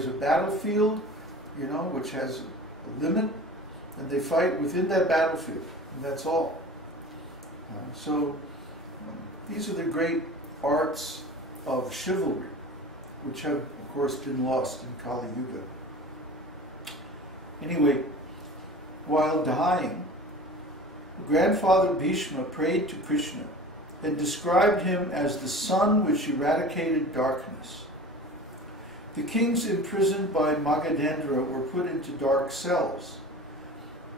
there's a battlefield, you know, which has a limit, and they fight within that battlefield, and that's all. So these are the great arts of chivalry, which have, of course, been lost in Kali Yuga. Anyway, while dying, grandfather Bhishma prayed to Kṛṣṇa and described him as the sun which eradicated darkness. The kings imprisoned by Magadendra were put into dark cells,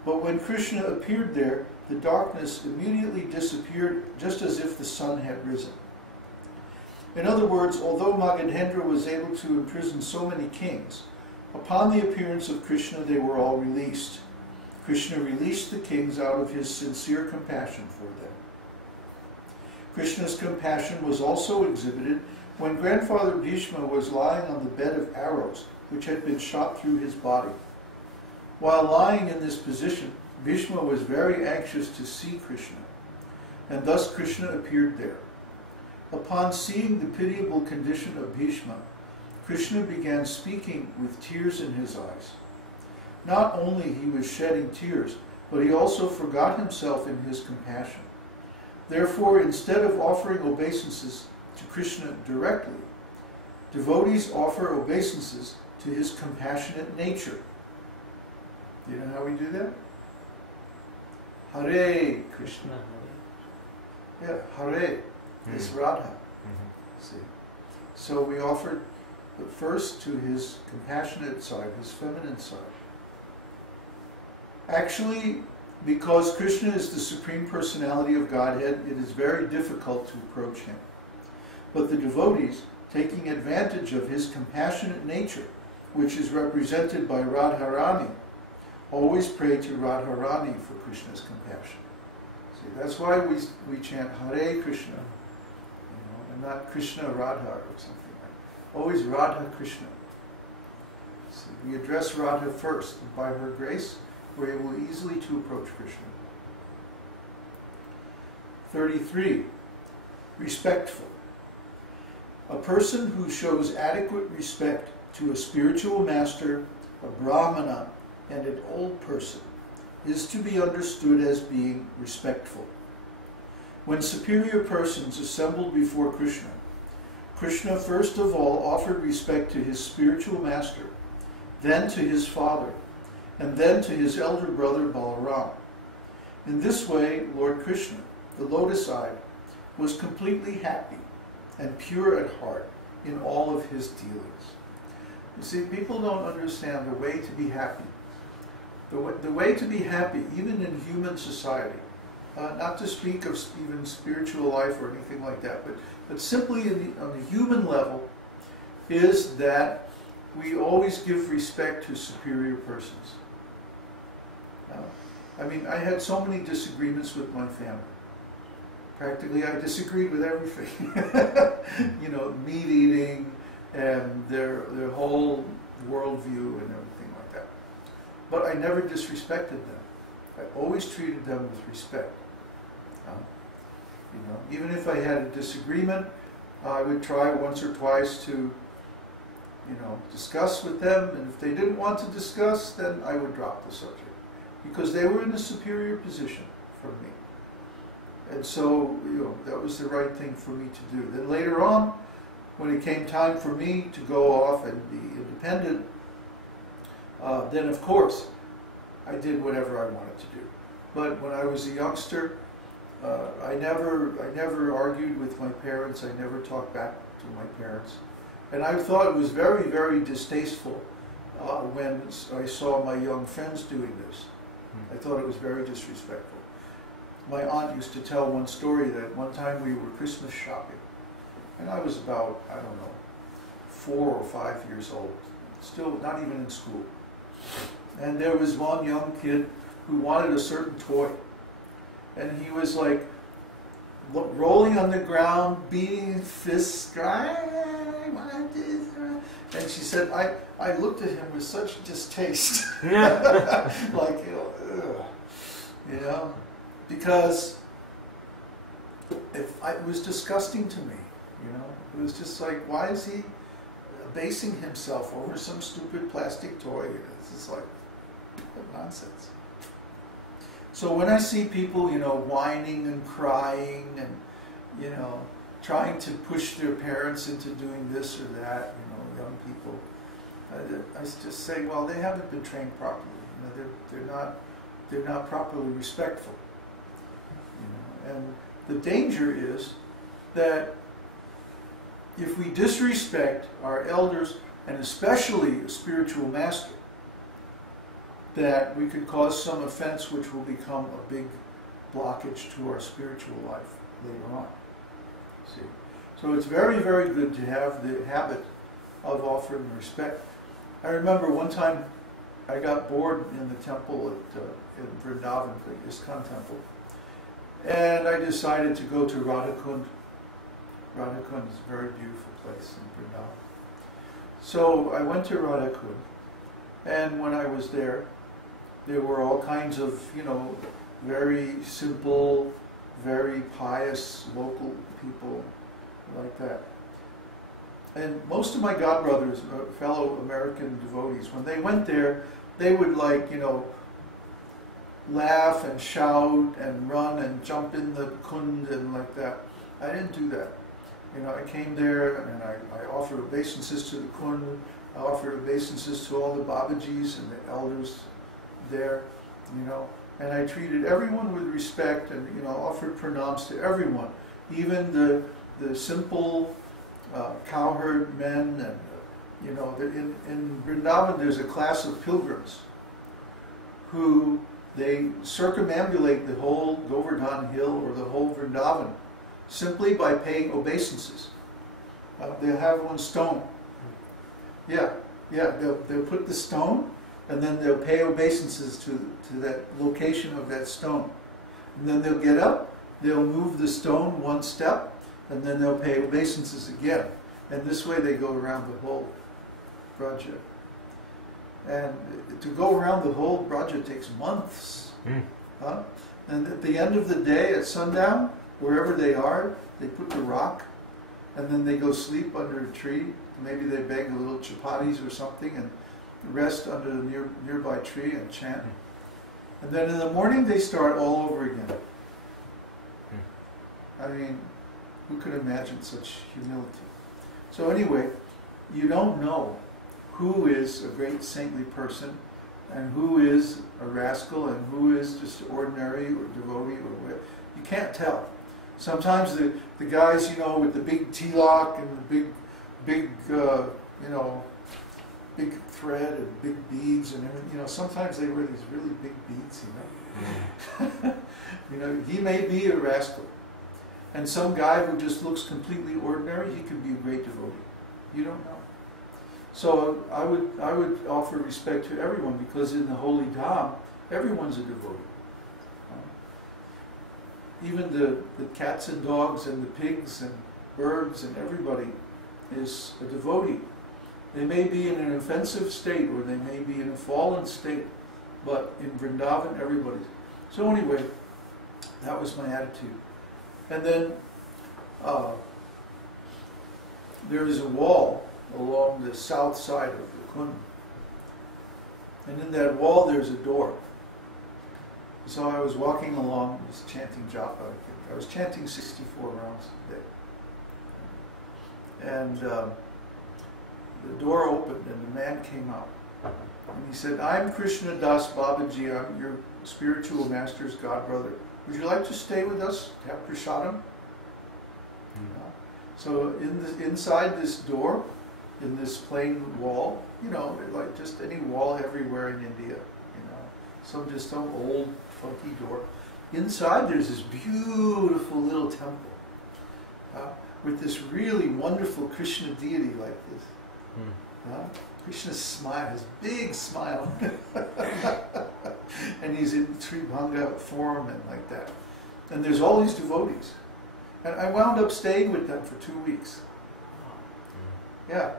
but when Kṛṣṇa appeared there, the darkness immediately disappeared, just as if the sun had risen. In other words, although Magadendra was able to imprison so many kings, upon the appearance of Kṛṣṇa they were all released. Kṛṣṇa released the kings out of his sincere compassion for them. Kṛṣṇa's compassion was also exhibited when grandfather Bhishma was lying on the bed of arrows which had been shot through his body. While lying in this position, Bhishma was very anxious to see Kṛṣṇa, and thus Kṛṣṇa appeared there. Upon seeing the pitiable condition of Bhishma, Kṛṣṇa began speaking with tears in his eyes. Not only he was shedding tears, but he also forgot himself in his compassion. Therefore, instead of offering obeisances to Kṛṣṇa directly, devotees offer obeisances to his compassionate nature. Do you know how we do that? Hare Krishna. Yeah, Hare is Radha. See? So we offer first to his compassionate side, his feminine side. Actually, because Kṛṣṇa is the Supreme Personality of Godhead, it is very difficult to approach him. But the devotees, taking advantage of his compassionate nature, which is represented by Radharani, always pray to Radharani for Kṛṣṇa's compassion. See, that's why we chant Hare Krishna, you know, and not Krishna Radha or something like that. Always Radha Krishna. See, we address Radha first, and by her grace, we're able easily to approach Kṛṣṇa. 33. Respectful. A person who shows adequate respect to a spiritual master, a brahmana, and an old person is to be understood as being respectful. When superior persons assembled before Kṛṣṇa, Kṛṣṇa first of all offered respect to his spiritual master, then to his father, and then to his elder brother Balaram. In this way, Lord Kṛṣṇa, the lotus-eyed, was completely happy and pure at heart in all of his dealings. You see, people don't understand the way to be happy. The way to be happy, even in human society, not to speak of even spiritual life or anything like that, but simply on the human level, is that we always give respect to superior persons. I mean, I had so many disagreements with my family. Practically, I disagreed with everything. You know, meat eating and their whole worldview and everything like that. But I never disrespected them. I always treated them with respect. You know, even if I had a disagreement, I would try once or twice to, you know, discuss with them. And if they didn't want to discuss, then I would drop the subject, because they were in a superior position from me. And so, you know, that was the right thing for me to do. Then later on, when it came time for me to go off and be independent, then of course I did whatever I wanted to do. But when I was a youngster, I never argued with my parents. I never talked back to my parents. And I thought it was very, very distasteful when I saw my young friends doing this. I thought it was very disrespectful. My aunt used to tell one story that one time we were Christmas shopping, and I was about, I don't know, 4 or 5 years old, still not even in school. And there was one young kid who wanted a certain toy, and he was like rolling on the ground, beating his fists, I want this. And she said, I looked at him with such distaste. Like, ugh. You know, because it was disgusting to me, you know. It was just like, why is he abasing himself over some stupid plastic toy. It's just like, what nonsense. So when I see people, whining and crying and, trying to push their parents into doing this or that, young people, I just say, well, they haven't been trained properly. They're not properly respectful. And the danger is that if we disrespect our elders, and especially a spiritual master, that we could cause some offense which will become a big blockage to our spiritual life later on. See? So it's very, very good to have the habit of offering respect. I remember one time I got bored in the temple in Vrindavan, the ISKCON temple, and I decided to go to Radhakund. Radhakund is a very beautiful place in Vrindavan. So I went to Radhakund, and when I was there were all kinds of, very simple, very pious local people like that. And most of my godbrothers, fellow American devotees, when they went there, they would laugh and shout and run and jump in the kund and like that. I didn't do that. I came there and I offered obeisances to the kund. I offered obeisances to all the Babajis and the elders there, and I treated everyone with respect and, offered pranams to everyone, even the simple cowherd men, and, in Vrindavan there's a class of pilgrims who they circumambulate the whole Govardhan Hill or the whole Vrindavan simply by paying obeisances. They'll have one stone. They'll put the stone, and then they'll pay obeisances to that location of that stone. And then they'll get up, they'll move the stone one step, and then they'll pay obeisances again. And this way they go around the whole Braja. And to go around the whole Braja takes months. And at the end of the day, at sundown, wherever they are, they put the rock, and then they go sleep under a tree. Maybe they beg a little chapatis or something and rest under the nearby tree and chant. And then in the morning they start all over again. I mean, who could imagine such humility? So anyway, you don't know who is a great saintly person and who is a rascal and who is just ordinary or devotee or whatever. You can't tell. Sometimes the guys, with the big tilak and the big big thread and big beads and everything, sometimes they wear these really big beads, he may be a rascal. And some guy who just looks completely ordinary, he could be a great devotee. You don't know. So I would offer respect to everyone, because in the holy dham, everyone's a devotee. Even the cats and dogs and the pigs and birds and everybody is a devotee. They may be in an offensive state or they may be in a fallen state, but in Vrindavan, everybody's. So anyway, that was my attitude. And then there is a wall along the south side of the kund. And in that wall there's a door. So I was walking along, just chanting japa, I think. I was chanting 64 rounds a day. And the door opened and the man came out. And he said, "I'm Kṛṣṇa Das Babaji, I'm your spiritual master's godbrother. Would you like to stay with us, have prasadam?" So inside this door, in this plain wall, like just any wall everywhere in India, some old funky door. Inside there's this beautiful little temple with this really wonderful Krishna deity like this. Krishna's smile, his big smile. And he's in Tribhanga form and like that. And there's all these devotees. And I wound up staying with them for 2 weeks. Yeah.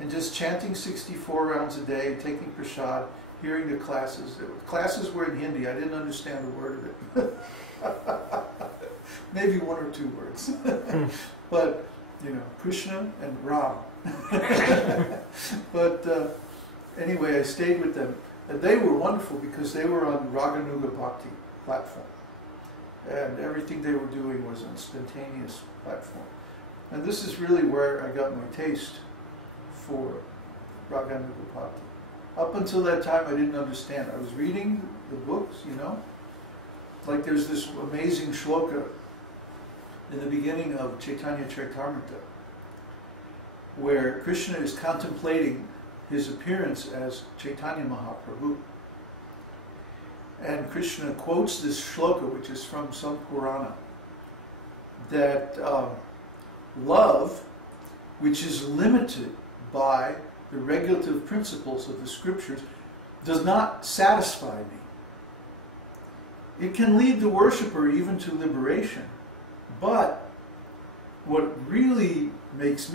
And just chanting 64 rounds a day, taking prasad, hearing the classes. The classes were in Hindi. I didn't understand a word of it. Maybe 1 or 2 words. But, Krishna and Ram, But anyway, I stayed with them. And they were wonderful because they were on Raganuga Bhakti platform. And everything they were doing was on spontaneous platform. And this is really where I got my taste for Raganuga Bhakti. Up until that time I didn't understand. I was reading the books, you know. Like there's this amazing shloka in the beginning of Chaitanya Charitamrita where Krishna is contemplating his appearance as Chaitanya Mahaprabhu. And Krishna quotes this shloka, which is from some Purana, that love, which is limited by the regulative principles of the scriptures, does not satisfy me. It can lead the worshipper even to liberation, but what really makes me